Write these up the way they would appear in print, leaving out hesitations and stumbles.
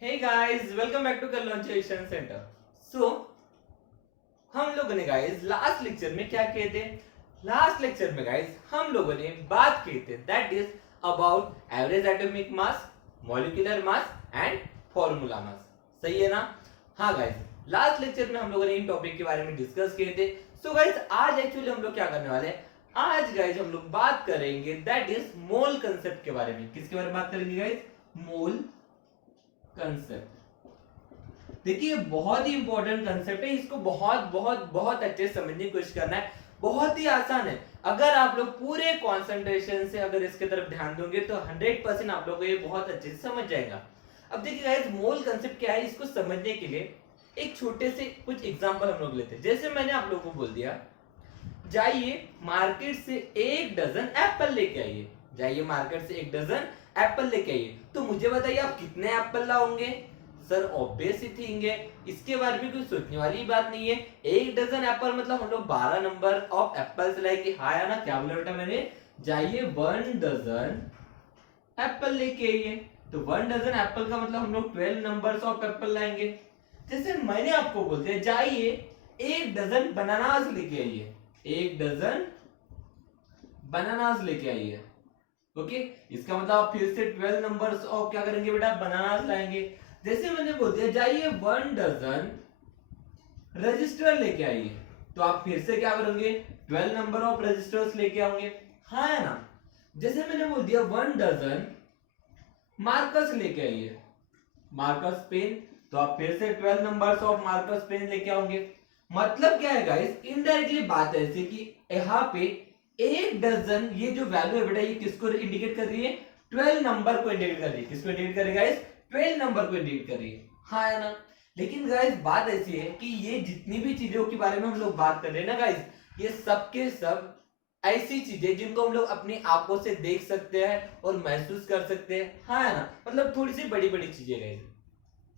Hey guys, welcome back to conversation centre. So हम लोगों ने गाइस लास्ट लेक्चर में क्या किए थे? लास्ट लेक्चर में गाइस हम लोगों ने बात की थी that is about average atomic mass, molecular mass and formula mass. सही है ना? हाँ गाइस, लास्ट लेक्चर में हम लोगों ने इन टॉपिक के बारे में डिस्कस किए थे। सो गाइस आज एक्चुअली हम लोग क्या करने वाले हैं? आज गाइस हम लोग बात करेंगे दैट इज मोल कंसेप्ट के बारे में। किसके बारे में बात करेंगे गाइस? मोल कंसेप्ट। देखिए बहुत ही इंपॉर्टेंट कंसेप्ट है, इसको बहुत बहुत बहुत अच्छे से समझने की कोशिश करना है। बहुत ही आसान है, अगर आप लोग पूरे कंसंट्रेशन से अगर इसके तरफ ध्यान दोगे तो 100% आप लोगों को ये बहुत अच्छे से समझ जाएगा। अब देखिए गाइस, मोल कंसेप्ट क्या है, इसको समझने के लिए एक छोटे से कुछ एग्जांपल हम लोग लेते हैं। जैसे मैंने आप लोगों को बोल दिया, जाइए मार्केट से एक डजन एप्पल लेके आइए। जाइए मार्केट से एक डजन एप्पल लेके आइए। तो मुझे बताइए आप कितने एप्पल लाओगे? सर ऑब्वियस ही थिंग है, इसके बारे में कोई सोचने वाली बात नहीं है। एक डजन एप्पल मतलब हम लोग 12 नंबर ऑफ एप्पल्स लाएंगे। हाँ या ना? क्या बोला बेटा मैंने? जाइए 1 डजन एप्पल लेके आइए। तो 1 डजन एप्पल का मतलब हम लोग 12 नंबर्स ऑफ एप्पल लाएंगे। जैसे मैंने आपको बोल दिया जाइए एक डजन बनानास लेके आइए। एक डजन बनानास लेके आइए। ओके, इसका मतलब आप फिर से 12 नंबर्स ऑफ क्या करेंगे बेटा? बनानास लाएंगे। जैसे मैंने बोल दिया जाइए 1 डजन रजिस्टर लेके आइए, तो आप फिर से क्या करेंगे? 12 नंबर ऑफ रजिस्टर्स लेके आओगे। हाँ है ना? जैसे मैंने बोल दिया 1 डजन मार्कस लेके आइए, मार्कस पेन, तो आप फिर से 12 नंबर्स ऑफ मार्कस पेन लेके आओगे। मतलब क्या है गाइस? इनडायरेक्टली बात है ऐसे कि यहाँ पे एक डजन ये जो वैल्यू है बेटा, ये किसको इंडिकेट कर रही है? 12 नंबर को इंडिकेट कर रही है। किसको इंडिकेट कर रही है गाइस? 12 नंबर को इंडिकेट कर रही है। हाँ है ना? लेकिन गाइस बात ऐसी है कि ये जितनी भी चीजों के बारे में हम लोग बात कर रहे हैं ना गाइस, ये सब के सब ऐसी चीजें जिनको हम लोग अपनी आंखों से देख सकते हैं और महसूस कर सकते हैं। हाँ है ना? मतलब थोड़ी सी बड़ी बड़ी चीजें गाइस।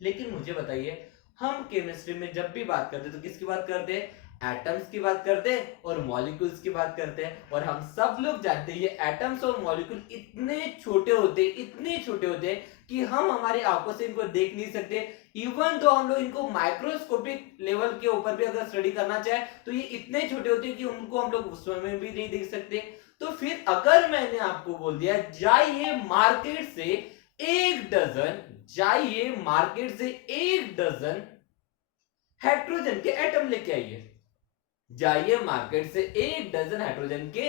लेकिन मुझे बताइए, हम केमिस्ट्री में जब भी बात करते हैं तो किसकी बात करते हैं? एटम्स की बात करते हैं और मॉलिक्यूल्स की बात करते हैं। और हम सब लोग जानते हैं ये एटम्स और मॉलिक्यूल इतने छोटे होते हैं, इतने छोटे होते हैं कि हम हमारी आंखों से इनको देख नहीं सकते। इवन तो हम लोग इनको माइक्रोस्कोपिक लेवल के ऊपर भी अगर स्टडी करना चाहे तो ये इतने छोटे होते हैं कि उनको हम लोग उस समय भी नहीं देख सकते। तो फिर अगर मैंने आपको बोल दिया जाइए मार्केट से एक डजन, जाइए मार्केट से एक डजन हाइड्रोजन के एटम लेके आइए। जाइए मार्केट से एक डजन हाइड्रोजन के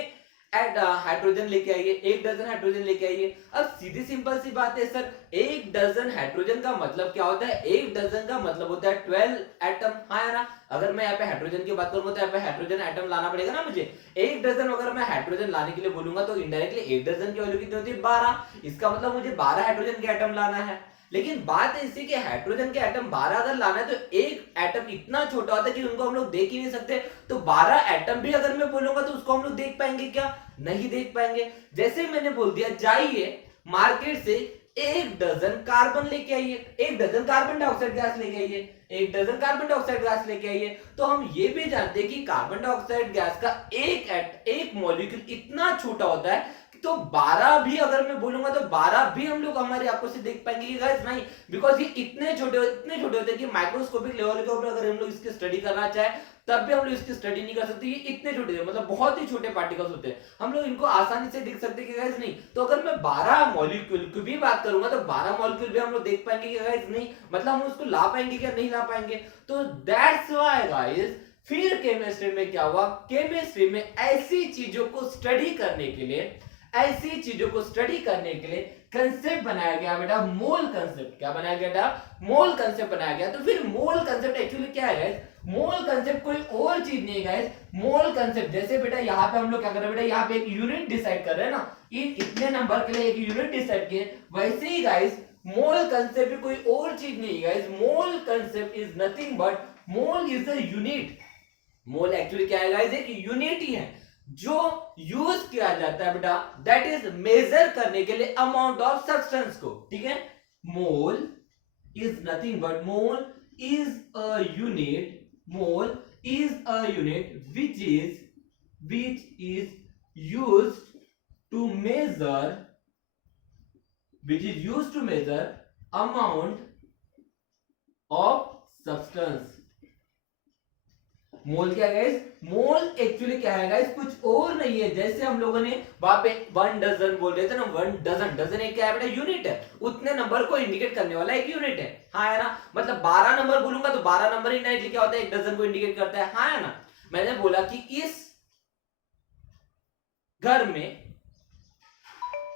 हाइड्रोजन लेके आइए, एक डजन हाइड्रोजन लेके आइए। अब सीधी सिंपल सी बात है सर, एक डजन हाइड्रोजन का मतलब क्या होता है? एक डजन का मतलब होता है 12 एटम। हाँ है ना? अगर मैं यहाँ पे हाइड्रोजन की बात करूंगा तो यहाँ पे हाइड्रोजन एटम लाना पड़ेगा ना मुझे। एक डजन अगर मैं हाइड्रोजन लाने के लिए बोलूंगा तो इनडायरेक्टली एक डजन की वैल्यू कितनी होती है? 12। इसका मतलब मुझे 12 हाइड्रोजन के एटम लाना है। लेकिन बात ऐसी कि हाइड्रोजन के एटम 12 अगर लाना है तो एक एटम इतना छोटा होता है कि उनको हम लोग देख ही नहीं सकते। तो 12 एटम भी अगर मैं बोलूंगा तो उसको हम लोग देख पाएंगे क्या? नहीं देख पाएंगे। जैसे मैंने बोल दिया जाइए मार्केट से एक डजन कार्बन लेके आइए, एक डजन कार्बन डाइऑक्साइड गैस लेके आइए, एक डजन कार्बन डाइऑक्साइड गैस लेके आइए। तो हम ये भी जानते हैं कि कार्बन डाइऑक्साइड गैस का एक मॉलिक्यूल इतना छोटा होता है। तो 12 भी अगर मैं बोलूंगा तो 12 भी हम लोग हमारी आंखों से देख पाएंगे कि गाइस नहीं, बिकॉज ये इतने छोटे होते हैं कि माइक्रोस्कोपिक लेवल के ऊपर अगर हम लोग इसकी स्टडी करना चाहे तब भी हम लोग इसकी स्टडी नहीं कर सकते। ये इतने छोटे मतलब बहुत ही छोटे पार्टिकल्स होते हैं, हम लोग इनको आसानी से देख सकते हैं कि गाइस नहीं। तो अगर मैं 12 मॉलिक्यूल की भी बात करूंगा तो 12 मॉलिक्यूल भी हम लोग देख पाएंगे कि गाइस नहीं, मतलब हम उसको ला पाएंगे क्या? नहीं ला पाएंगे। तो दैट्स व्हाई गाइस फिर केमिस्ट्री में क्या हुआ? केमिस्ट्री में ऐसी चीजों को स्टडी करने के लिए, ऐसी चीजों को स्टडी करने के लिए कंसेप्ट बनाया गया बेटा, मोल कंसेप्ट। क्या बनाया गया बेटा? मोल कंसेप्ट बनाया गया। तो फिर मोल कंसेप्ट एक्चुअली क्या है गाइस? मोल कंसेप्ट कोई और चीज नहीं है गाइस। मोल कंसेप्ट जैसे बेटा यहाँ पे हम लोग क्या कर रहे हैं बेटा? यहाँ पे एक यूनिट डिसाइड कर रहे हैं ना, इतने नंबर के लिए एक यूनिट डिसाइड किए। वैसे ही गाइस मोल कंसेप्ट कोई और चीज नहीं है guys. Mole concept is nothing but mole is a unit. Mole actually क्या है गाइस? एक यूनिट ही है जो यूज किया जाता है बेटा, दैट इज मेजर करने के लिए अमाउंट ऑफ सब्सटेंस को। ठीक है? Mole is nothing but mole is a unit, mole is a unit which is used to measure, which is used to measure amount of substance. Mole क्या है guys? मोल actually क्या है guys? कुछ और नहीं है। जैसे हम लोगों ने वहां पे 1 डजन बोल रहे थे ना, 1 डजन, डजन एक क्या है बेटा? यूनिट है। उतने नंबर को इंडिकेट करने वाला एक यूनिट है, हाँ है ना? मतलब 12 नंबर बोलूंगा तो 12 नंबर इंडायरेक्टली क्या होता है? एक डजन को इंडिकेट करता है, हाँ है ना? मैंने बोला कि इस घर में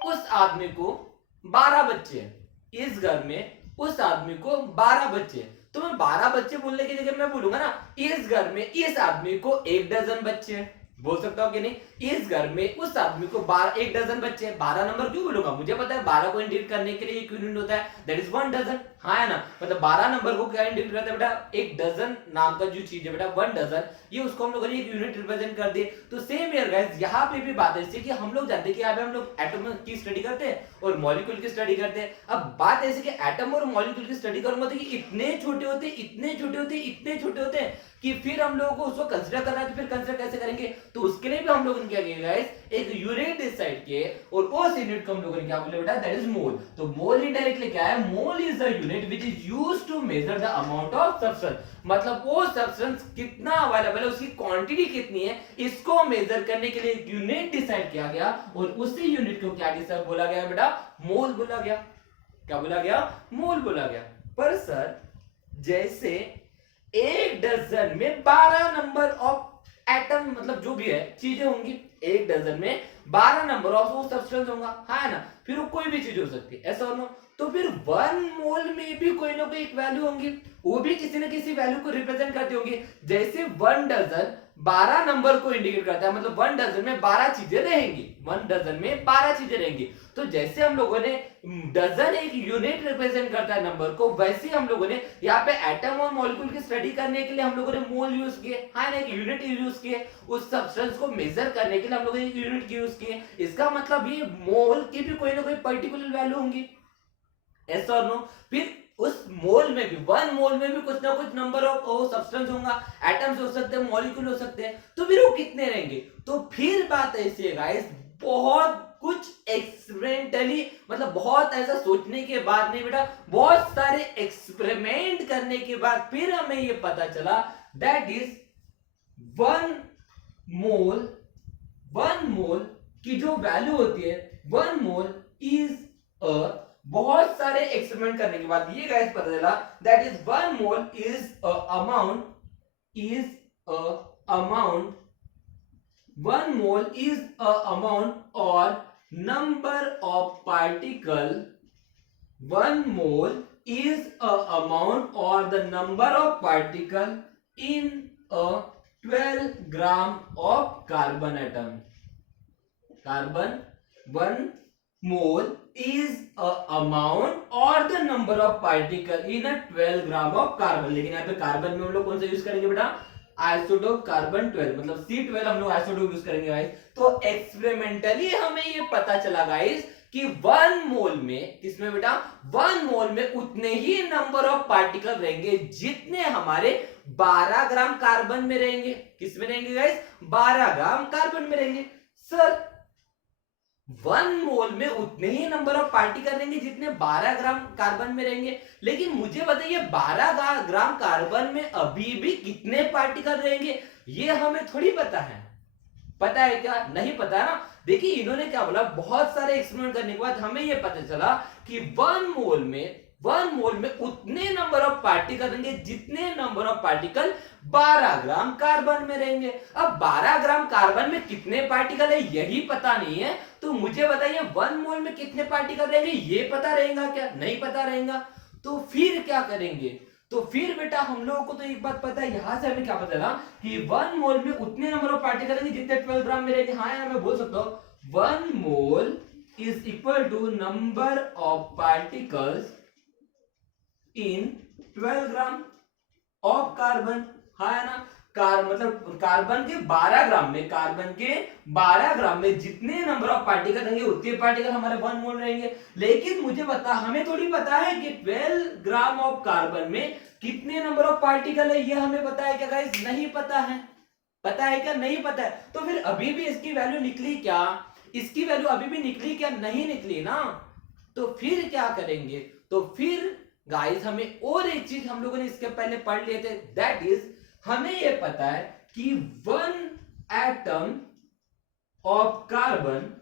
उस आदमी को 12 बच्चे हैं। इस घर में उस आदमी को 12 बच्चे हैं। तो मैं 12 बच्चे बोलने की जगह मैं बोलूंगा ना, इस घर में इस आदमी को 1 डजन बच्चे हैं। बोल सकता हूं कि नहीं? इस घर में उस आदमी को 12 1 डजन बच्चे हैं। 12 नंबर क्यों बोलूंगा? मुझे पता है 12 को इंडिकेट करने के लिए एक यूनिट होता है, दैट इज 1 डजन, हाँ है ना? मतलब 12 नंबर को क्या इंडिकेट करता है बेटा? एक डजन नाम का जो चीज है बेटा, 1 डजन, ये उसको हम लोगों ने एक यूनिट रिप्रेजेंट कर दिए। तो सेम हियर गाइस, यहाँ पे भी बात ऐसी कि हम लोग जानते हैं कि यहाँ पे हम लोग एटम की स्टडी करते हैं और मॉलिक्यूल की स्टडी करते हैं। अब बात ऐसी कि एटम और मॉलिक्यूल की स्टडी करूंगा तो ये इतने छोटे होते, इतने छोटे होते, इतने छोटे होते हैं कि फिर हम लोगों को उसको कंसीडर करना है, तो फिर कंसीडर कैसे करेंगे? तो उसके लिए भी हम लोगों ने क्या किया गाइस? एक यूनिट डिसाइड किए और उस यूनिट को हम लोगों ने क्या बोले बेटा? That is mole. तो मोल इनडायरेक्टली क्या है? Mole is the unit which is used to measure the amount of substance. मतलब वो सब्सटेंस कितना अवेलेबल है, उसकी क्वांटिटी कितनी है, इसको मेजर करने के लिए एक यूनिट डिसाइड किया गया और उसी यूनिट को क्या डिसाइड बोला गया बेटा? मोल बोला गया। क्या बोला गया? मोल बोला गया। पर सर जैसे एक डजन में 12 नंबर ऑफ एटम, मतलब जो भी है चीजें होंगी, एक डजन में 12 नंबर ऑफ वो सब्सटेंस होगा, हाँ ना? फिर वो कोई भी चीज हो सकती है, ऐसा हो ना? तो फिर 1 मोल में भी कोई ना कोई एक वैल्यू होंगी, वो भी किसी ना किसी वैल्यू को रिप्रेजेंट करती होंगी। जैसे 1 डजन 12 नंबर को इंडिकेट करता है, मतलब 1 डजन में 12 चीजें रहेंगी, 1 डजन में 12 चीजें रहेंगी। तो जैसे हम लोगों ने डजन एक यूनिट रिप्रेजेंट करता है नंबर को, वैसे हम लोगों ने यहाँ पे एटम और मॉलिक्यूल की स्टडी करने के लिए हम लोगों ने मोल यूज किए, हाँ ना? एक यूनिट यूज किए। उस सब्सटेंस को मेजर करने के लिए हम लोगों ने एक यूनिट यूज किए। इसका मतलब ये मोल की भी कोई ना कोई पर्टिकुलर वैल्यू होंगी, ऐसा और नो? फिर उस मोल में भी, 1 मोल में भी कुछ ना कुछ नंबर ऑफ सब्सटेंस होगा, एटम्स हो सकते हैं, मॉलिक्यूल हो सकते हैं। तो फिर वो कितने रहेंगे? तो फिर बात ऐसी है गाइस, बहुत कुछ एक्सपेरिमेंटली, मतलब बहुत ऐसा सोचने के बाद नहीं बेटा, बहुत सारे एक्सपेरिमेंट करने के बाद फिर हमें ये पता चला दैट इज 1 मोल, 1 मोल की जो वैल्यू होती है, 1 मोल इज अ, बहुत सारे एक्सपेरिमेंट करने के बाद ये गाइस पता चला that is 1 mole is a amount, is a amount, 1 mole is a amount or number of particle, 1 mole is a amount or the number of particle in a 12 gram of carbon atom. Carbon, 1 mole is a amount or the number of particle in a 12 gram of carbon. लेकिन यहाँ पे carbon में हम लोग कौन सा use करेंगे बेटा? आइसोटोप कार्बन 12, मतलब C12 हम लोग आइसोटोप यूज करेंगे गाइस। तो एक्सपेरिमेंटली हमें ये पता चला गाइस कि 1 मोल में, किसमें बेटा? 1 मोल में उतने ही नंबर ऑफ पार्टिकल रहेंगे जितने हमारे 12 ग्राम कार्बन में रहेंगे। किसमें रहेंगे गाइस? 12 ग्राम कार्बन में रहेंगे। सर 1 मोल में उतने ही नंबर ऑफ पार्टिकल रहेंगे जितने 12 ग्राम कार्बन में रहेंगे, लेकिन मुझे बताइए 12 ग्राम कार्बन में अभी भी कितने पार्टिकल रहेंगे? ये हमें थोड़ी पता है। पता है क्या? नहीं पता ना? देखिए इन्होंने क्या बोला, बहुत सारे एक्सपेरिमेंट करने के बाद हमें यह पता चला कि 1 मोल में उतने नंबर ऑफ पार्टिकल रहेंगे जितने number of particle 12 gram carbon में रहेंगे। अब 12 ग्राम कार्बन में कितने पार्टिकल है यही पता नहीं है, तो मुझे बताइए 1 मोल में कितने पार्टिकल रहेंगे ये पता रहेगा क्या? नहीं पता रहेगा। तो फिर क्या करेंगे? तो फिर बेटा हम लोगों को तो एक बात पता है, यहां से हमें क्या पता चला कि 1 मोल में उतने नंबर ऑफ पार्टिकल रहेंगे जितने 12 ग्राम में रहेंगे। हाँ यार मैं बोल सकता हूं 1 mole is equal to number of particles in 12 gram of carbon, हाँ है ना? मतलब कार्बन के 12 ग्राम में, कार्बन के 12 ग्राम में जितने नंबर ऑफ पार्टिकल रहेंगे उतने पार्टिकल हमारे 1 मोल रहेंगे। लेकिन मुझे पता, हमें थोड़ी पता है कि 12 ग्राम ऑफ कार्बन में कितने नंबर ऑफ पार्टिकल है, ये हमें पता है क्या गाइस? नहीं पता है। पता है क्या? नहीं पता है। तो फिर अभी भी इसकी वैल्यू निकली क्या? इसकी वैल्यू अभी भी निकली क्या? नहीं निकली ना। तो फिर क्या करेंगे? तो फिर गाइस हमें और एक चीज हम लोगों ने इसके पहले पढ़ लिए थे, दैट इज हमें ये पता है कि वन एटम ऑफ कार्बन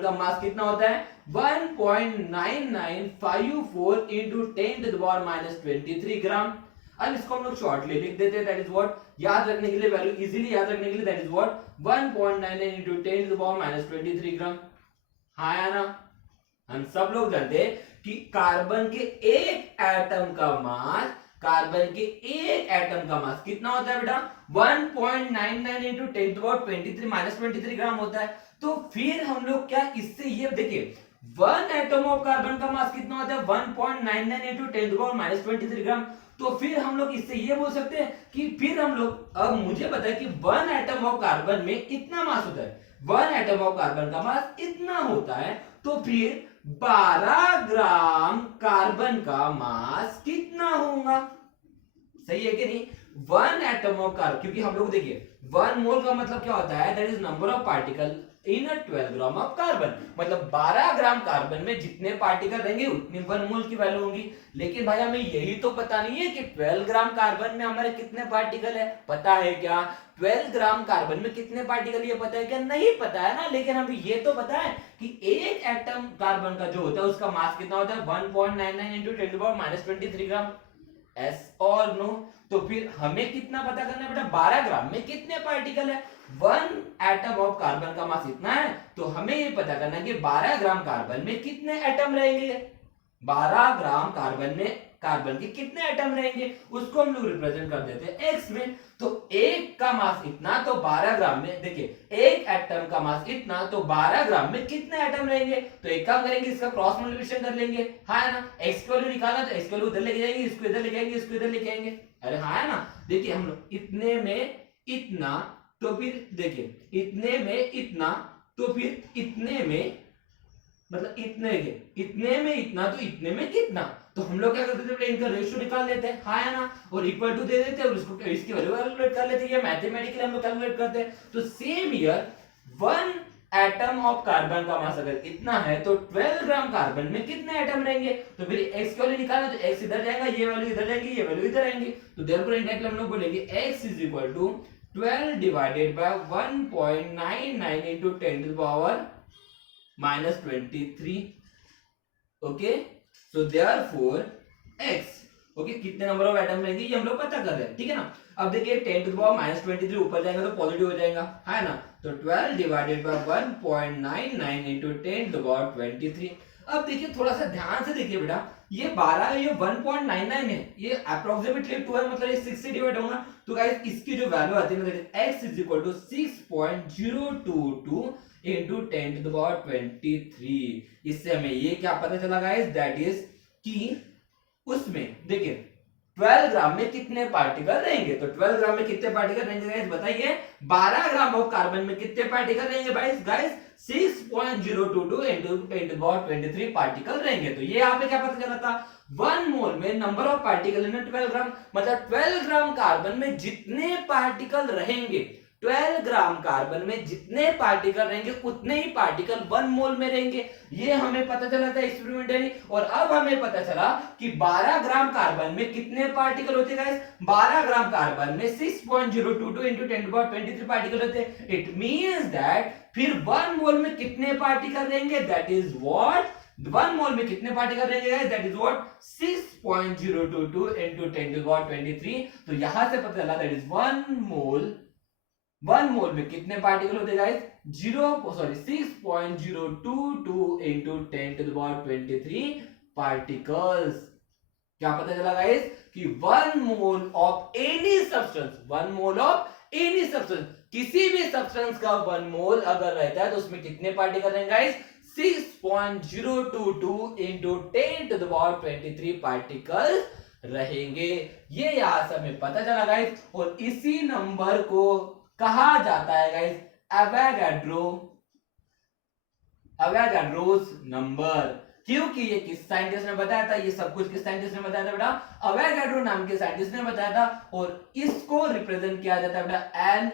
का मास कितना होता है 1.9954 इंटू 10⁻³ ग्राम। अब इसको हम लोग शॉर्टली लिख देते हैं, दैट इज व्हाट, याद रखने के लिए, वैल्यू इजीली याद रखने के लिए, दैट इज व्हाट 1.99 इंटू 10⁻³ ग्राम। हाँ या ना? हम सब लोग जानते हैं कि कार्बन के एक एटम का मास कितना होता है बेटा 1.99 इंटू 10⁻23 ग्राम होता है। तो फिर हम लोग क्या इससे ये देखिए, वन एटम ऑफ कार्बन का मास कितना होता है 1.99 इंटू 10⁻23 ग्राम। तो फिर हम लोग इससे ये बोल सकते हैं कि फिर हम लोग, अब मुझे पता है कि वन एटम ऑफ कार्बन में इतना मास होता है, वन एटम ऑफ कार्बन का मास इतना होता है, तो फिर 12 ग्राम कार्बन का मास कितना होगा? सही है कि नहीं? वन एटम ऑफ कार्बन, क्योंकि हम लोग देखिए वन मोल का मतलब क्या होता है, that is number of particle in 12 gram of carbon. मतलब 12 ग्राम कार्बन में जितने पार्टिकल रहेंगे उतनी वन मोल की वैल्यू होगी। लेकिन भाई हमें यही तो पता नहीं है कि 12 ग्राम कार्बन में हमारे कितने पार्टिकल है, पता है क्या? 12 ग्राम कार्बन में कितने पार्टिकल ये पता है क्या? नहीं पता है ना। लेकिन हमें ये तो पता है कि एक एटम कार्बन का जो होता है उसका मास कितना होता है 1.99 इंटू 10⁻23 ग्राम। एस और नो? तो फिर हमें कितना पता करना है बेटा, 12 ग्राम में कितने पार्टिकल है? वन एटम ऑफ कार्बन का मास इतना है, तो हमें ये पता करना है कि 12 ग्राम कार्बन में कितने एटम रहेंगे। 12 ग्राम कार्बन में कार्बन के कितने एटम रहेंगे उसको हम लोग रिप्रेजेंट कर देते हैं एक्स में। तो एक का मास इतना, तो 12 ग्राम में देखिए एक एटम का मास इतना, तो 12 ग्राम में कितने एटम रहेंगे? तो एक काम करेंगे, इसका क्रॉस मल्टीप्लिकेशन कर लेंगे। हाँ है ना? एक्स की वैल्यू निकाला तो एक्स की वैल्यू इधर लेके जाएंगे, इसको इधर लेके आएंगे, इसको इधर लेके आएंगे। अरे हाँ है ना? देखिए हम लोग इतने में इतना, तो फिर देखिए इतने में इतना, तो फिर इतने में, मतलब इतने में इतना, तो इतने में कितना, तो हम लोग क्या करते थे, इनका रेशियो निकाल लेते हैं। हाँ है ना? और इक्वल टू दे देते हैं और इसको इसकी वैल्यू कैलकुलेट कर लेते हैं, या मैथमेटिकली हम लोग कैलकुलेट करते हैं। तो same year one atom of carbon का मास अगर इतना है, तो 12 ग्राम कार्बन में कितने एटम रहेंगे? तो फिर एक्स की वैल्यू निकालना, तो एक्स इधर जाएगा, ये वैल्यू इधर जाएगी, ये वैल्यू इधर आएंगी। तो देयरफॉर इनडायरेक्टली हम लोग बोलेंगे x is equal to 12 divided by 1.99 into 10⁻23। Okay, so therefore x, okay, कितने नंबर ऑफ एटम रहेंगे ये हम लोग पता कर रहे हैं, ठीक है ना। अब देखिए 10⁻23 ऊपर जाएगा तो पॉजिटिव हो जाएगा, है ना। तो 12 डिवाइडेड बाय 1.99 इंटू 10⁻23। अब देखिए थोड़ा सा ध्यान से देखिए बेटा, ये 12 ये 1.99 है, ये अप्रोक्सीमेटली 2 है, मतलब ये 6 से डिवाइड होगा। तो गाइस इसकी जो वैल्यू आती है that is x is equal to 6.022 into 10⁻23। इससे हमें ये क्या पता चला गाइस, दैट इज कि उसमें देखिए 12 ग्राम में कितने पार्टिकल रहेंगे। तो 12 ग्राम में कितने पार्टिकल रहेंगे गाइस बताइए। 12 ग्राम ऑफ कार्बन में कितने पार्टिकल रहेंगे गाइस 6.022 इंटू 10⁻23 पार्टिकल रहेंगे। तो ये यहाँ पे क्या पता चला था, वन मोल में नंबर ऑफ पार्टिकल इन 12 ग्राम, मतलब 12 ग्राम कार्बन में जितने पार्टिकल रहेंगे, 12 ग्राम कार्बन में जितने पार्टिकल रहेंगे उतने ही पार्टिकल वन मोल में रहेंगे। ये हमें पता चला था एक्सपेरिमेंटली। और अब हमें पता चला कि 12 ग्राम कार्बन में कितने पार्टिकल होते हैं गाइस, 12 ग्राम कार्बन में 6.022 इंटू 10⁻23 पार्टिकल होते हैं। इट मींस दैट फिर वन मोल में कितने पार्टिकल रहेंगे, that is what, one mole में कितने पार्टिकल रहेंगे guys, that is what 6.022 into 10⁻23। तो यहां से पता चला दैट इज वन मोल में कितने पार्टिकल होते हैं गाइस 6.022 इंटू 10⁻23 पार्टिकल्स। क्या पता चला गाइस कि one mole of any substance, किसी भी सब्सटेंस का वन मोल अगर रहता है तो उसमें कितने पार्टिकल रहेंगे गाइस 6.022 इंटू 10⁻23 पार्टिकल रहेंगे। ये यहां से हमें पता चला गाइस। और इसी नंबर को कहा जाता है गाइस अवोगाड्रोस नंबर। क्योंकि ये किस साइंटिस्ट ने बताया था, ये सब कुछ किस साइंटिस्ट ने बताया था बेटा, अवोगाड्रो नाम के साइंटिस्ट ने बताया था। और इसको रिप्रेजेंट किया जाता है बेटा Na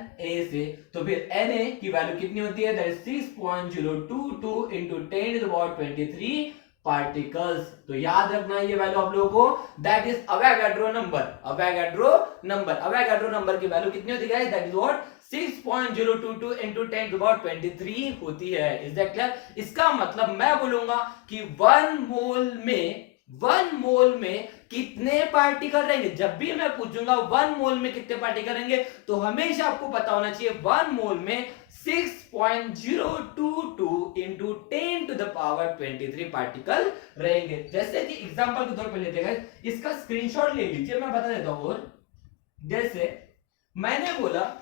से। तो फिर Na की वैल्यू कितनी होती है, दैट इज 6.022 इंटू 10⁻23 पार्टिकल्स। तो याद रखना ये वैल्यू आप लोगों को, that is Avogadro number. Avogadro number की वैल्यू कितनी होती है guys? That is what 6.022 into 10 to the power 23 होती है। Is that clear? इसका मतलब मैं बोलूंगा कि 1 मोल में कितने पार्टिकल रहेंगे। जब भी मैं पूछूंगा 1 मोल में कितने पार्टिकल रहेंगे, तो हमेशा आपको पता होना चाहिए 1 मोल में 6.022 into 10 to the power 23 particle रहेंगे। जैसे कि एग्जांपल के तौर पे लेते हैं, इसका स्क्रीनशॉट ले लीजिए, मैं बता देता हूं। और जैसे मैंने बोला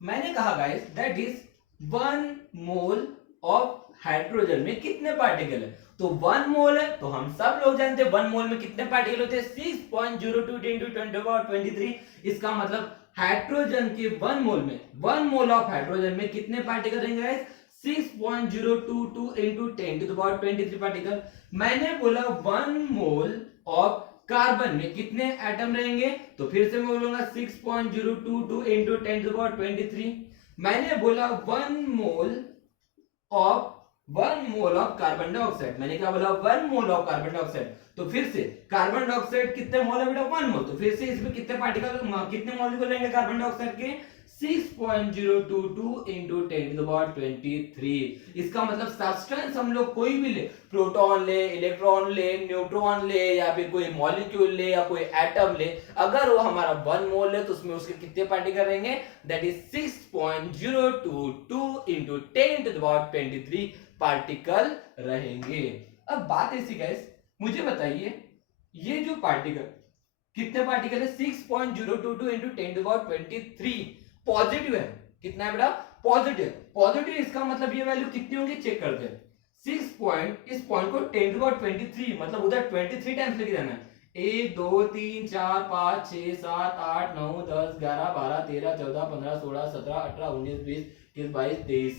मैंने कहा guys that is 1 mole of hydrogen में कितने पार्टिकल है। तो 1 मोल है, तो हम सब लोग जानते हैं 1 मोल में कितने पार्टिकल होते हैं, 6.02 into 10 to the power 23। इसका मतलब हाइड्रोजन के 1 मोल ऑफ हाइड्रोजन में कितने पार्टिकल रहेंगे guys? 6.022 into 10 to the power 23 particle. मैंने बोला 1 मोल ऑफ कार्बन में कितने एटम रहेंगे, तो फिर से मैं बोलूंगा 6.022 into 10 to the power 23। मैंने बोला 1 मोल ऑफ कार्बन डाइऑक्साइड, मैंने क्या बोला 1 मोल ऑफ कार्बन डाइऑक्साइड। तो फिर से कार्बन डाइऑक्साइड कितने मोल है बेटा? 1 मोल। तो फिर से इसमें कितने पार्टिकल, कितने मॉलिक्यूल रहेंगे कार्बन डाइऑक्साइड के? 6.022 into 10 to the power 23। इसका मतलब सब्सटेंस हम लोग कोई भी ले, प्रोटॉन ले, इलेक्ट्रॉन ले, न्यूट्रॉन ले, या फिर कोई मॉलिक्यूल ले, या कोई एटम ले, अगर वो हमारा 1 मोल है तो उसमें उसके कितने पार्टिकल रहेंगे? That is 6.022 into 10 to the power 23 particle रहेंगे। अब बात ऐसी गाइस, मुझे बताइए ये जो पार्टिकल कितने पार्टिकल है? 6.022 into 10 to the power 23 positive है। कितना है बेटा? पॉजिटिव। इसका मतलब ये वैल्यू कितनी होंगी चेक करते हैं। 6 पॉइंट, इस पॉइंट को 10 to the power 23 मतलब उधर 23 टाइम्स लेके जाना है। 1 2 3 4 5 6 7 8 9 10 11 12 13 14 15 16 17 18 19 20 21 22 23।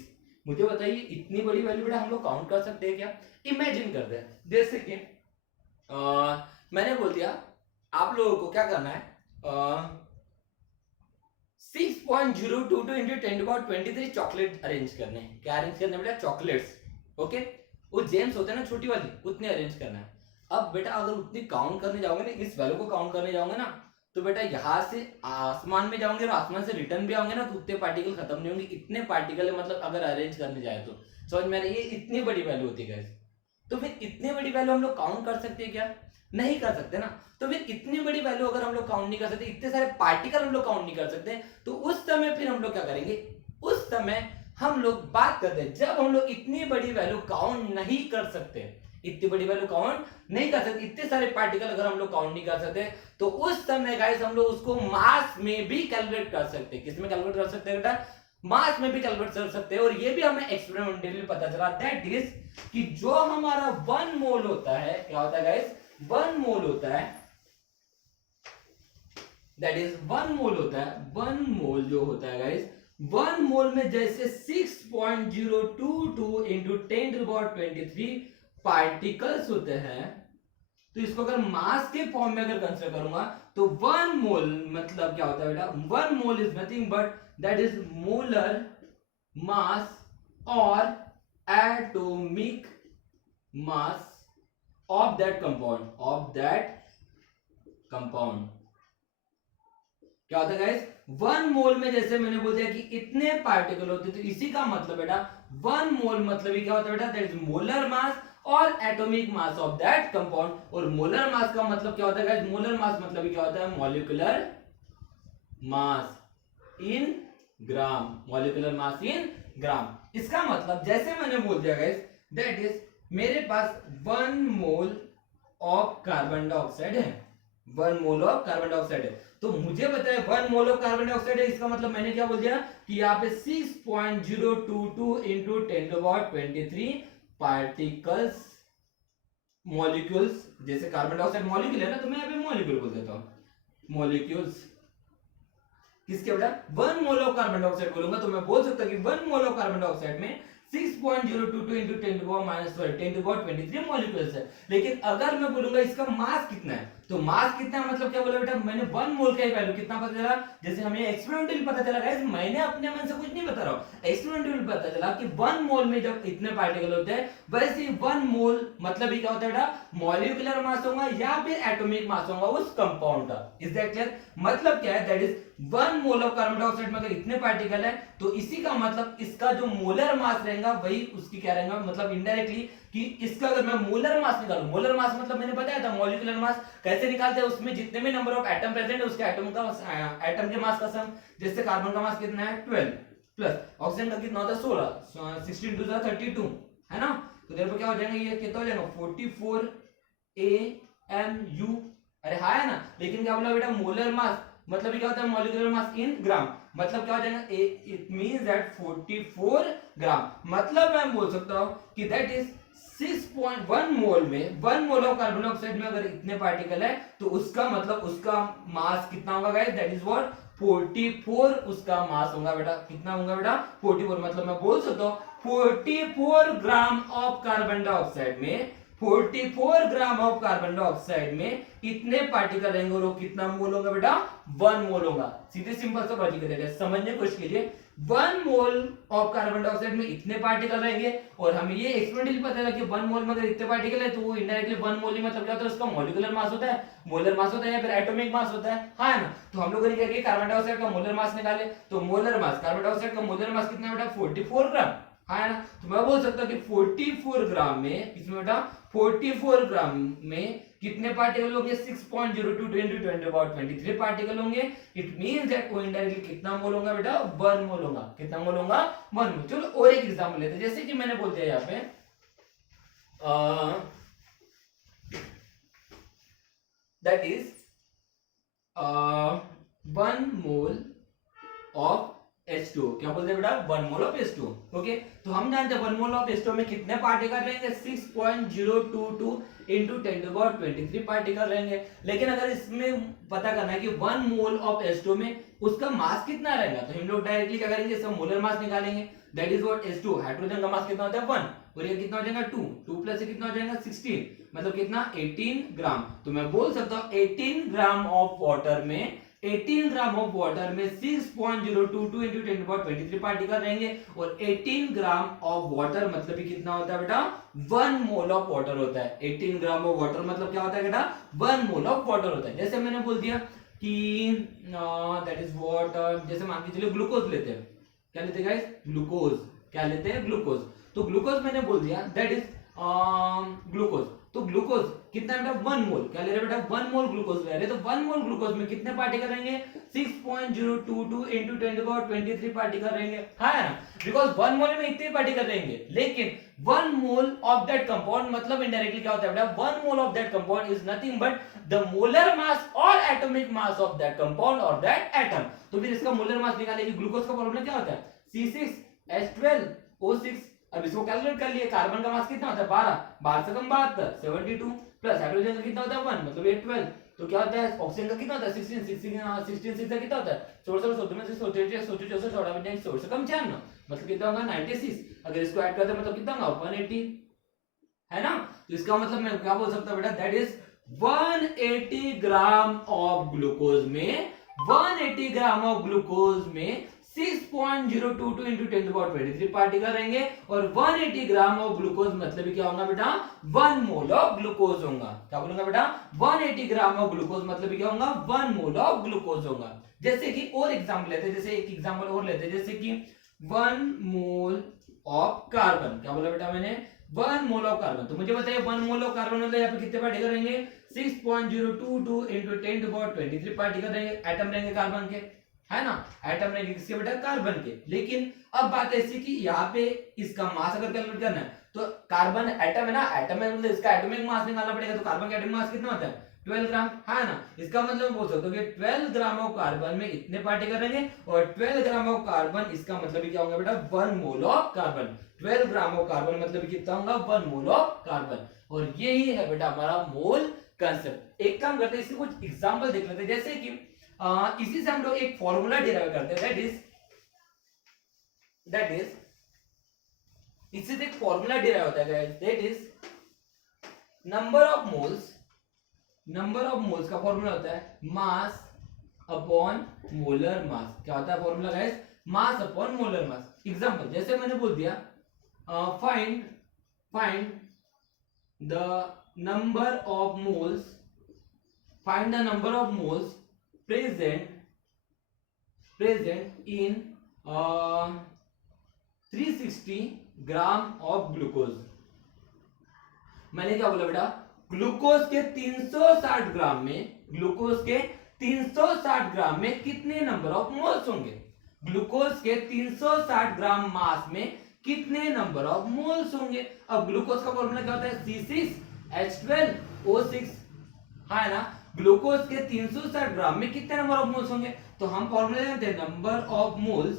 मुझे बताइए इतनी बड़ी वैल्यू बेटा हम लोग काउंट कर सकते हैं क्या? इमेजिन करते हैं, जैसे कि मैंने बोल दिया आप लोगों को क्या करना है, 6.022 into 10 to the power 23 chocolate arrange करने हैं। क्या अरेंज करने बेटा? चॉकलेट्स। ओके, वो जेम्स होते हैं ना छोटी वाली, उतने अरेंज करना है। अब बेटा अगर उतनी काउंट करने जाओगे ना, इस वैल्यू को काउंट करने जाओगे ना, तो बेटा यहाँ से आसमान में जाओगे और आसमान से रिटर्न भी आओगे ना, तो उतने पार्टिकल खत्म नहीं होंगे। इतने पार्टिकल है मतलब अगर अरेंज करने जाए तो समझ में आ रहा है? ये इतनी बड़ी वैल्यू होती है। तो फिर इतनी बड़ी वैल्यू हम लोग काउंट कर सकते हैं क्या? नहीं कर सकते ना। तो फिर इतनी बड़ी वैल्यू अगर हम लोग काउंट नहीं कर सकते, इतने सारे पार्टिकल हम लोग काउंट नहीं कर सकते, तो उस समय फिर हम लोग क्या करेंगे? उस समय हम लोग बात करते हैं जब हम लोग इतनी बड़ी वैल्यू काउंट नहीं कर सकते, इतनी बड़ी वैल्यू काउंट नहीं कर सकते, इतने सारे पार्टिकल अगर हम लोग काउंट नहीं कर सकते, तो उस समय गाइस हम लोग उसको मास में भी कैलकुलेट कर सकते हैं। किसमें कैलकुलेट कर सकते हैं बेटा? मास में भी कैलकुलेट कर सकते हैं। और ये भी हमें एक्सपेरिमेंटली पता चला दैट इज कि जो हमारा 1 मोल होता है, क्या होता है गाइस? 1 मोल होता है, दैट इज 1 मोल होता है। 1 मोल जो होता है गाइस, 1 मोल में जैसे 6.022 into 10 to the power 23 particles होते हैं, तो इसको अगर मास के फॉर्म में अगर कंसीडर करूंगा तो 1 मोल मतलब क्या होता है बेटा? 1 mole is nothing but that is molar mass और atomic mass of that compound. क्या होता है गाइस? 1 मोल में जैसे मैंने बोल दिया कि इतने पार्टिकल होते हैं, तो इसी का मतलब बेटा 1 मोल मतलब ही क्या होता है बेटा? दैट इज मोलर मास और atomic mass of that compound. और मोलर मास का मतलब क्या होता है गाइस? मोलर मास मतलब ही क्या होता है? मॉलिक्यूलर मास इन ग्राम। इसका मतलब जैसे मैंने बोल दिया गाइस, दैट इज मेरे पास 1 मोल ऑफ कार्बन डाइऑक्साइड है, 1 मोल ऑफ कार्बन डाइऑक्साइड है। तो मुझे पता है 1 मोल ऑफ कार्बन डाइऑक्साइड है, इसका मतलब मैंने क्या बोल दिया कि यहाँ पे 6.022 into 10 to the power 23 particles, molecules. जैसे कार्बन डाइऑक्साइड मॉलिक्यूल है ना, तो मैं यहाँ पे मॉलिक्यूल बोल देता हूं, मॉलिक्यूल्स किसके बेटा? 1 मोल ऑफ कार्बन डाइऑक्साइड बोलूंगा तो मैं बोल सकता हूं कि 1 मोल ऑफ कार्बन डाइऑक्साइड में 6.022 into 10 to the power -12 10 to the power 23 molecules है। लेकिन अगर मैं बोलूंगा इसका मास कितना है, तो मास कितना है मतलब क्या बोला बेटा, मैंने 1 मोल का वैल्यू कितना पता चला, जैसे हमें एक्सपेरिमेंटली पता चला गाइस, मैंने अपने मन से कुछ नहीं बता रहा हूं, एक्सपेरिमेंटली पता चला कि 1 मोल में जब इतने पार्टिकल होते हैं, वैसे 1 मोल मतलब ये क्या होता है बेटा, मॉलिक्यूलर मास होगा या फिर एटॉमिक मास होगा उस कंपाउंड का। Is that clear? मतलब क्या है, that is 1 mole of carbon dioxide में अगर इतने पार्टिकल है तो इसी का मतलब इसका जो मोलर मास रहेगा वही उसकी क्या रहेगा, मतलब इनडायरेक्टली कि इसका अगर मैं मोलर मास निकालूं, मोलर मास मतलब मैंने बताया था मॉलिक्यूलर मास कैसे निकालते हैं, उसमें जितने भी नंबर ऑफ एटम प्रेजेंट है उसके एटम के मास का सम। जैसे कार्बन का मास कितना है 12 प्लस ऑक्सीजन का कितना होता है 16, 16 टू 32 है ना, तो देखो क्या हो जाएगा, ये कितना हो जाएगा 44 AMU। अरे हाँ है ना, लेकिन क्या बोला बेटा मोलर मास मतलब क्या होता है मॉलिक्यूलर मास इन ग्राम, मतलब क्या हो जाएगा, इट मींस दैट 44 ग्राम, मतलब मैं बोल सकता हूं कि दैट इज 6.1 मोल में 1 मोल ऑफ कार्बन डाइऑक्साइड में अगर इतने पार्टिकल है तो उसका मतलब उसका मास कितना होगा गाइस, दैट इज व्हाट 44 उसका मास होगा बेटा, कितना होगा बेटा 44, मतलब मैं बोल सकता हूं 44 ग्राम ऑफ कार्बन डाइऑक्साइड में 44 ग्राम ऑफ कार्बन डाइऑक्साइड में इतने पार्टिकल रहेंगे और वो कितना मोल होगा बेटा 1 मोल होगा। सीधे सिंपल सा लॉजिक है, समझने की कोशिश कीजिए, 1 मोल ऑफ कार्बन डाइऑक्साइड में इतने पार्टिकल रहेंगे और हमें ये एक्सपेरिमेंटली पता है कि 1 मोल में अगर इतने पार्टिकल है तो वो इनडायरेक्टली 1 मोल ही मतलब क्या होता है, उसका मॉलिक्यूलर मास होता है, मोलर मास होता है या फिर एटॉमिक मास होता है, हाँ है ना। तो हम लोगों ने क्या किया, कार्बन डाइऑक्साइड का मोलर मास निकाले, तो मोलर मास कार्बन डाइऑक्साइड का मोलर मास कितना है बेटा 44 ग्राम, हाँ है ना। तो मैं बोल सकता हूँ कि 44 ग्राम में इसमें बेटा 44 ग्राम में कितने पार्टिकल होंगे 6.02 into 10⁻23 पार्टिकल होंगे। इट मींस दैट वो इनडायरेक्टली कितना मोल होगा बेटा 1 मोल होगा, कितना मोल होगा 1 मोल। चलो और एक एग्जांपल लेते हैं, जैसे कि मैंने बोल दिया यहाँ पे that is 1 mole of H2, क्या बोलते हैं बेटा 1 मोल ऑफ H2। ओके, तो हम जानते हैं 1 मोल ऑफ H2 में कितने पार्टिकल रहेंगे 6.022 into 10⁻23 पार्टिकल रहेंगे। लेकिन अगर इसमें पता करना है कि 1 मोल ऑफ H2 में उसका मास कितना रहेगा, तो हम लोग डायरेक्टली क्या करेंगे, सब मोलर मास निकालेंगे, that is what H2, hydrogen का मास कितना होता है 1 और ये कितना हो जाएगा 2, 2 प्लस कितना हो जाएगा 16, मतलब कितना 18 ग्राम। तो मैं बोल सकता हूँ 18 ग्राम ऑफ वाटर में 18 ग्राम ऑफ वाटर में 6.022 into 10⁻23 पार्टिकल रहेंगे और 18 ग्राम ऑफ वाटर मतलब कि कितना होता है बेटा 1 मोल ऑफ वाटर होता है। 18 ग्राम ऑफ वाटर मतलब क्या होता है बेटा 1 मोल ऑफ वाटर होता है। जैसे मैंने बोल दिया कि दैट इज व्हाट, जैसे मान के चलिए ग्लूकोज लेते हैं, क्या लेते हैं गाइस ग्लूकोज, क्या लेते हैं ग्लूकोज, तो ग्लूकोज मैंने बोल दिया दैट इज ग्लूकोज, तो ग्लूकोज कितना है बेटा 1 मोल, क्या ले रहे बेटा 1 मोल ग्लूकोज ले रहे, तो 1 मोल ग्लूकोज में कितने पार्टिकल रहेंगे 6.022 into 10⁻23 पार्टिकल रहेंगे, हाँ है ना, बिकॉज 1 मोल में इतने पार्टिकल रहेंगे, लेकिन 1 मोल ऑफ दैट कंपाउंड मतलब इनडायरेक्टली क्या होता है बेटा 1 mole of that compound is nothing but the molar mass और atomic mass of that compound और दैट एटम। तो फिर इसका मोलर मास निकालेंगे, ग्लूकोज का फॉर्मूला क्या होता है C6H12O6, अब इसको कैलकुलेट कर लिए, कार्बन का मास कितना होता है 12, 12 से कम 72 72 प्लस हाइड्रोजन का कितना होता है 1 मतलब ये 12, तो क्या होता है ऑक्सीजन का कितना होता है 16 16 16 6 का कितना होता है 16 16 में से 16 16 16 बन जाएंगे 16 से कम 96 मतलब कितना होगा 96, अगर इसको ऐड करते हैं मतलब कितना होगा 180, है ना। तो इसका मतलब मैं क्या बोल सकता हूं बेटा that is 180 gram of glucose में 180 ग्राम ऑफ ग्लूकोज में 6.022 into 10⁻23 पार्टिकल रहेंगे और 180 ग्राम ऑफ ग्लूकोज मतलब क्या होगा बेटा 1 मोल ऑफ ग्लूकोज होगा, क्या बोलूंगा बेटा 180 ग्राम ऑफ ग्लूकोज मतलब क्या होगा 1 मोल ऑफ ग्लूकोज होगा। जैसे कि और एग्जांपल लेते हैं, जैसे एक एग्जांपल और लेते हैं, जैसे कि 1 मोल ऑफ कार्बन, क्या बोला बेटा मैंने 1 मोल ऑफ कार्बन, तो मुझे बताइए 1 मोल ऑफ कार्बन मतलब यहाँ पे कितने पार्टिकल रहेंगे 6.022 into 10⁻23 पार्टिकल रहेंगे, एटम रहेंगे कार्बन के, है ना, एटम रहेंगे किसके बेटा कार्बन के। लेकिन अब बात ऐसी कि यहाँ पे इसका मास अगर कैलकुलेट करना है तो कार्बन एटम है ना, एटम है मतलब इसका एटॉमिक मास निकालना पड़ेगा, तो कार्बन का एटॉमिक मास कितना होता है 12 ग्राम, है ना। इसका मतलब बोल सकते हो कि 12 ग्राम ऑफ कार्बन में इतने पार्टिकल रहेंगे और 12 ग्राम ऑफ कार्बन इसका मतलब क्या होगा बेटा 1 mole of carbon, 12 gram of carbon मतलब कितना होगा 1 मोल ऑफ कार्बन, और यही है बेटा हमारा मोल कंसेप्ट। एक काम करते हैं, इसके कुछ एग्जांपल देख लेते हैं, जैसे कि इसी से हम लोग एक फॉर्मूला डिराइव करते हैं, दैट इज इससे एक फॉर्मूला डिराइव होता है, that is number of moles number of moles का फॉर्मूला होता है मास अपॉन मोलर मास। क्या होता है formula guys? Mass upon molar mass. Example जैसे मैंने बोल दिया find the number of moles, find the number of moles present in 360 gram of glucose. मैंने क्या बोला बेटा? ग्लूकोज के 360 ग्राम में, ग्लूकोज के 360 ग्राम में कितने नंबर ऑफ मोल्स होंगे? ग्लूकोज के 360 ग्राम मास में कितने नंबर ऑफ मोल्स होंगे? अब ग्लूकोज का फॉर्मूला क्या होता है? C6H12O6, है ना? ग्लूकोज के 360 ग्राम में कितने नंबर ऑफ मोल्स होंगे? तो हम फॉर्मूला जानते हैं नंबर ऑफ मोल्स,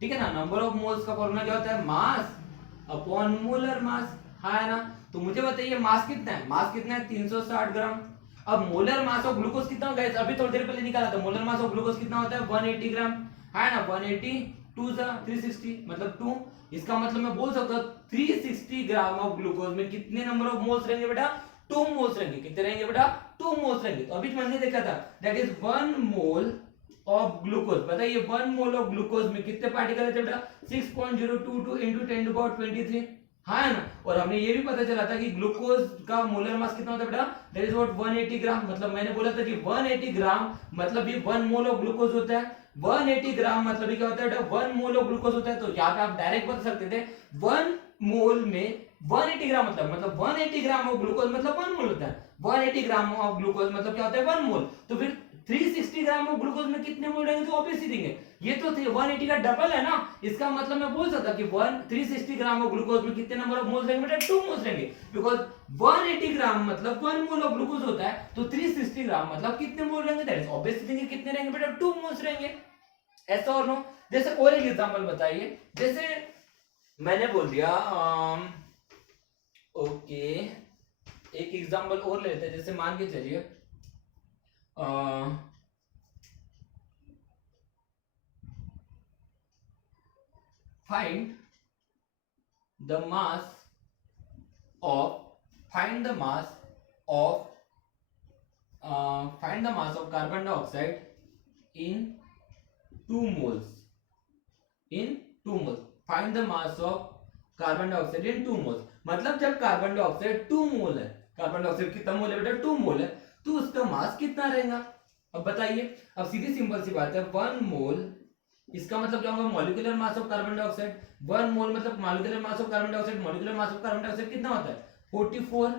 ठीक है ना? नंबर ऑफ मोल्स का फॉर्मूला क्या होता है? मास अपॉन मोलर मास, है ना? तो मुझे बताइए मास कितना है? मास कितना है? 360 ग्राम। अब मोलर मास ऑफ ग्लूकोज कितना होगा? अभी थोड़ी देर पहले निकाला था। मोलर मास ऑफ ग्लूकोज कितना होता है? 180 ग्राम, है ना? 180 2 360 मतलब 2। इसका मतलब मैं बोल सकता हूँ 360 ग्राम ऑफ ग्लूकोज में कितने नंबर ऑफ मोल्स रहेंगे बेटा? 2 मोल्स रहेंगे। कितने रहेंगे बेटा? 2 मोल्स रहेंगे। तो अभी मैंने देखा था that is 1 mole of glucose. बताइए 1 मोल ऑफ ग्लूकोज में कितने पार्टिकल रहते हैं बेटा? 6.022 into 10⁻23, हाँ ना? और हमने ये भी पता चला था कि ग्लूकोज का मोलर मास कितना होता है बेटा? दैट इज व्हाट 180 ग्राम। मतलब मैंने बोला था कि 180 ग्राम मतलब भी 1 मोल ऑफ ग्लूकोज होता है। 180 ग्राम मतलब क्या होता है बेटा? 1 मोल ऑफ ग्लूकोज होता है। तो यहाँ पे आप डायरेक्ट बता सकते थे 1 मोल में 180 ग्राम मतलब 180 ग्राम ऑफ ग्लूकोज मतलब 1 मोल होता है। 180 ग्राम ऑफ ग्लूकोज मतलब क्या होता है? 1 मोल। तो फिर 360 ग्राम ऑफ ग्लूकोज में कितने मोल रहेंगे? तो ऑब्वियस ही देंगे। ये तो 180 का डबल है ना। इसका मतलब मैं बोल सकता कि 360 ग्राम ऑफ ग्लूकोज में कितने नंबर ऑफ मोल्स रहेंगे बेटा? 2 मोल्स रहेंगे। बिकॉज 180 ग्राम मतलब 1 मोल ऑफ ग्लूकोज होता है। तो 360 ग्राम मतलब कितने मोल रहेंगे? दैट इज ऑब्वियसली देंगे कितने रहेंगे बेटा? 2 मोल्स रहेंगे। ऐसा और नो? जैसे और एक एग्जांपल बताइए। जैसे मैंने बोल दिया ओके, एक एग्जांपल और ले लेते हैं। जैसे मान के चलिए find the mass of find the mass of carbon dioxide in 2 moles, in 2 moles find the mass of carbon dioxide in 2 moles. मतलब जब कार्बन डाइऑक्साइड 2 मोल है, कार्बन डाइऑक्साइड कितना मोल है बेटा? 2 मोल है, तो उसका मास कितना रहेगा? अब बताइए। अब सीधी सिंपल सी बात है 1 मोल, इसका मतलब क्या होगा? Molecular mass of carbon dioxide. 1 मोल मतलब molecular mass of carbon dioxide. Molecular mass of carbon dioxide कितना होता है? 44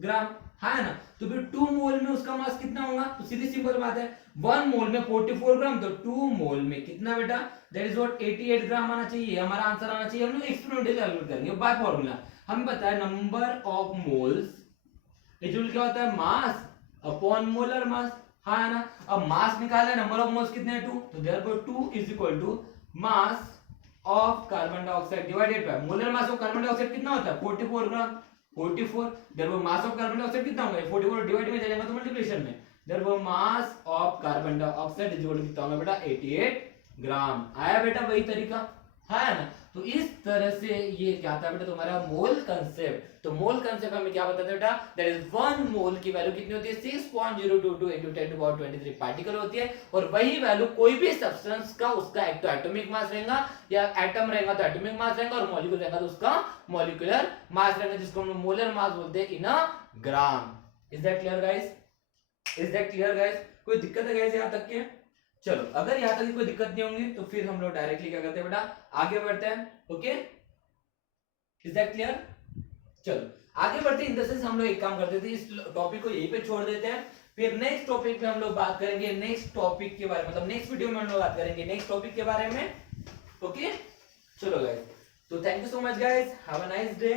ग्राम, है ना? तो फिर 2 मोल में उसका मास कितना होगा? तो सीधी सिंपल बात है 1 मोल में 44 ग्राम, तो 2 मोल में कितना बेटा? दैट इज व्हाट 88 ग्राम आना चाहिए। हमारा आंसर आना चाहिए। हम लोग एक्सपेरिमेंटली कैलकुलेट करेंगे बाय फार्मूला। हम बताया नंबर ऑफ मोल्स इक्वल क्या होता है? मास अपॉन मोलर मास, हाँ ना? अब मास निकाला है, नंबर ऑफ मोल्स कितने हैं? 2। तो therefore 2 is equal to mass of carbon dioxide divided by molar mass of carbon dioxide कितना होता है? 44 gram. 44 therefore mass of carbon dioxide कितना होगा? 44 डिवाइड में जाएगा तो मल्टीप्लिकेशन में। Therefore mass of carbon dioxide is equal to कितना होगा बेटा? 88 ग्राम। आया बेटा वही तरीका, है ना? तो इस तरह से ये क्या था बेटा? तुम्हारा मोल कंसेप्ट। तो मोल कंसेप्ट हमें क्या बताता है बेटा? दैट इज 1 मोल की वैल्यू कितनी होती है? 6.022 into 10⁻23 पार्टिकल होती है। और वही वैल्यू कोई भी सब्सटेंस का उसका एक तो एटॉमिक मास रहेगा, या एटम रहेगा तो एटॉमिक मास रहेगा, और मॉलिक्यूल रहेगा तो उसका मॉलिक्यूलर मास रहेगा, जिसको हम मोलर मास बोलते हैं in a gram. Is that clear guys? Is that clear guys? कोई दिक्कत है गाइस यहां तक के? चलो, अगर यहां तक कोई दिक्कत नहीं होंगी तो फिर हम लोग डायरेक्टली क्या करते हैं बेटा? आगे बढ़ते हैं। Okay, is that clear? चलो आगे बढ़ते हैं। इन द सेंस हम लोग एक काम करते थे, इस टॉपिक को यहीं पे छोड़ देते हैं। फिर नेक्स्ट टॉपिक पे हम लोग बात करेंगे, नेक्स्ट टॉपिक के बारे में, मतलब नेक्स्ट वीडियो में हम लोग बात करेंगे नेक्स्ट टॉपिक के बारे में। ओके, चलो गाइस, तो thank you so much guys, have a nice day.